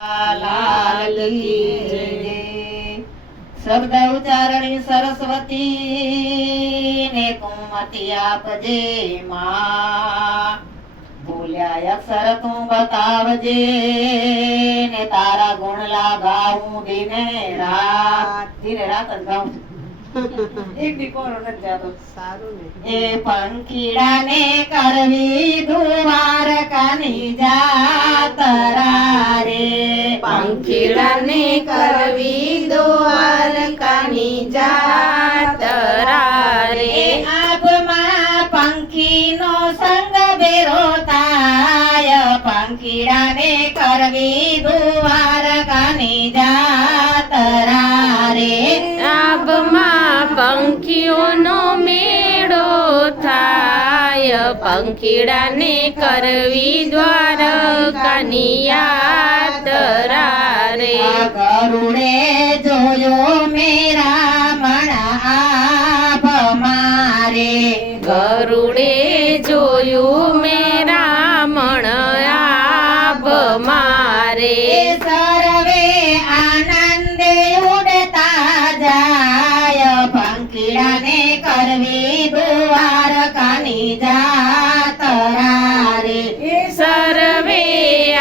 लाल की जय। शब्द उच्चारणी सरस्वती ने कुमति आपजे मां। बोल्या अक्षर तू बतावजे ने तारा गुण लगाऊं दिने रात જ ગાઉં એક દીકોરો નથી જાતો સારું ને એ પંખીડાને કરવી દ્વારકાની જાતરા રે પંખીડાને કરવી દ્વારકાની જાતરા રે આભમાં પંખીનો સંગ બેરો થાય પંખીડાને કરવી દ્વારકાની જાતરા રે આભમાં પંખીઓનો મેળો થાય પંખીડાને કરવી દ્વારકાની યાત્રા રે ગરુડે જોયો મેરા મણા આભ મારે ગરુડે જોયું મેરા મણ આભ મારે સર્વે આનંદે ઉડતા જાય પંખીડાને કરવી દ્વારકાની જાતરા રે સર્વે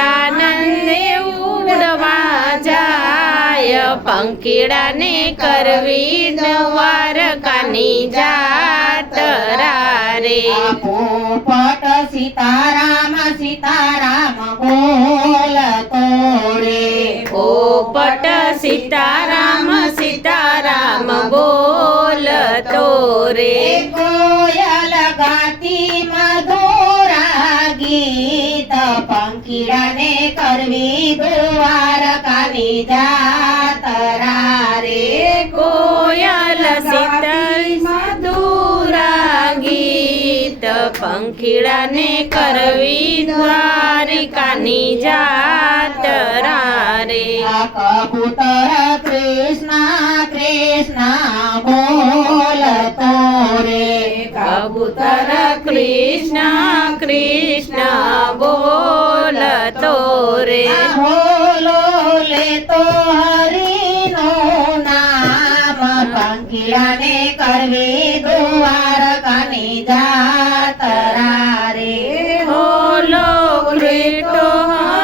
આનંદે ઉડવા જાય પંખીડાને કરવી દ્વારકાની જાતરા રે પોપટ સીતારામ સીતારામ બોલતો રે પોપટ સીતારામ સીતારામ બોલતો રે કોયલ ગાતી મધુરા ગીત પંખીડાને કરવી દ્વારકાની જાતરા રે કોયલ સીતા મધુરા ગીત પંખીડાને કરવી દ્વારિકાની જાતરા રે કબૂતર કૃષ્ણ કૃષ્ણ બોલતો રે કબૂતર કૃષ્ણ કૃષ્ણ બોલતો રે બોલો લેતો હરિનું નામ પંખીડાને કરવી દ્વારકાની જાતરા રે બોલો કૃતો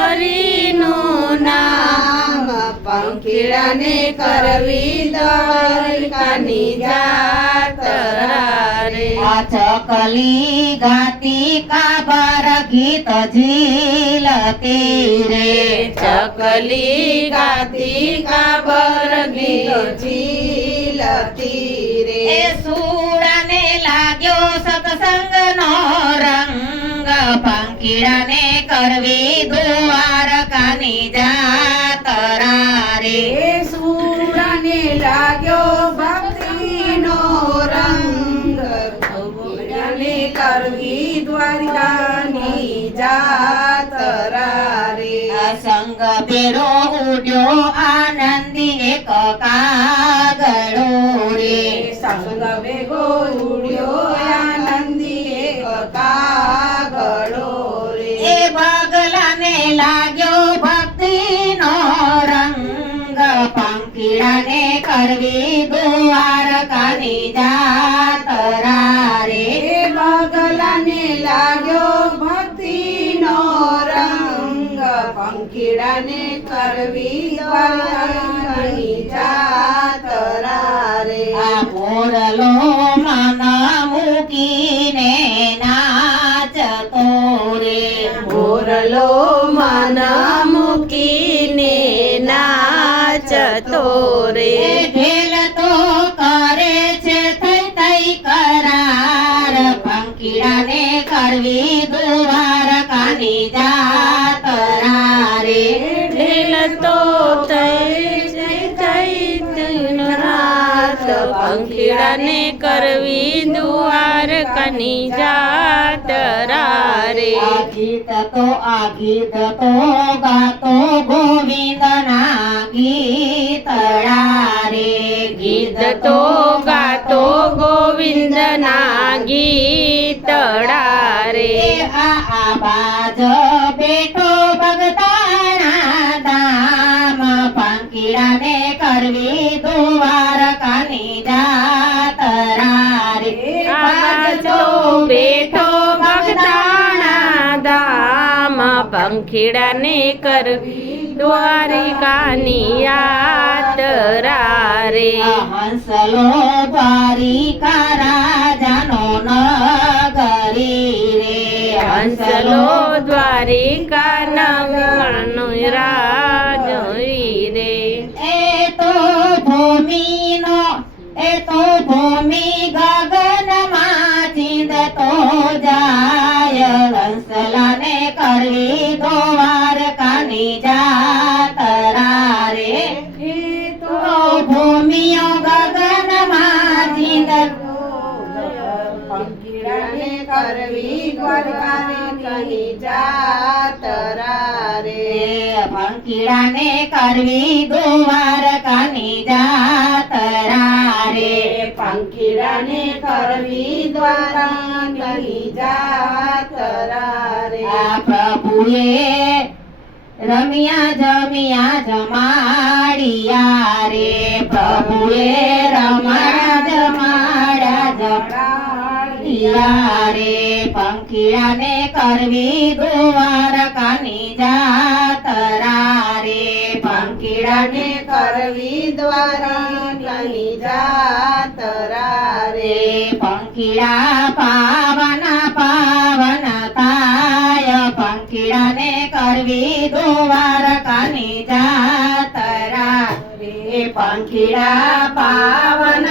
હરિનું નામ પંખીડાને કરવી દ્વારકાની જાતરા રે ચકલી ગાતી કાબર ગીત ઝીલતી રે ચકલી ગાતી કાબર ગીત ઝીલતી રે એ સુરને લાગ્યો સત્સંગનો રંગ પંખીડાને કરવી દ્વારકાની જાતરા રે સુરને લાગ્યો ભક્તિનો રંગ પંખીડાને કરવી દ્વારકાની જાતરા રે સંગ પેરો ઉડ્યો આનંદી એક કાગડો રે સંગ ભેગો ઉડ્યો આનંદી એક કાગડો રે એ બગલાને લાગ્યો ભક્તિનો રંગ પંખીડાને કરવી દ્વારકાની જાતરા રે બગલાને લાગ્યો ભક્તિનો રંગ પંખીડાને કરવી દ્વારકાની જાતરા રે આ મોરલો માના મૂકીને નાચતો રે મોરલો મન મૂકીને નાચતો રે ઢેલ તો કરે છે થઈ થઈ કરાર પંખીડાને કરવી દ્વારકાની જાતરા રે ઢેલ તો રાત પંખીડાને કરવી દ્વારકાની જાતરા રે આ ગીત તો ગાતો ગોવિંદના ગીતડા રે ગીત તો ગાતો ગોવિંદના ગીતડા રે આ બાજ બેઠો ભગતાણા પંખીડાને કરવી દ્વારકાની જાતરા રે બાજતો બેઠો બગદાણા ધામ પંખીડાને કરવી દ્વારિકાની યાત્રા રે હંસલો દ્વારિકા રાજાનો નગરી રે હંસલો દ્વારિકા નગરનો રાજોઈ રે એ તો ભૂમિનો એ તો ભૂમિ ગગનમાં ચીંધતો જાય હંસલાને કરવી દ્વારકાની જાતરા રે એ તો ભૂમિઓ ગગનમાં ચીંધતો પંખીડાને કરવી દ્વારકાની જાતરા રે પંખીડાને કરવી દ્વારકાની જાતરા રે પંખીડાને કરવી દ્વારકાની જાતરા રે આ પ્રભુએ રમ્યા જમ્યા જમાડિયા રે પ્રભુએ રમ્યા જમાડ્યા જમાડિયા રે પંખીડાને કરવી દ્વારકાની જાતરા રે પંખીડાને કરવી દ્વારકાની જાતરા રે પંખીડા પાવન પાવન થાય પંખીડાને કરવી દ્વારકાની જાતરા રે પંખીડા પાવન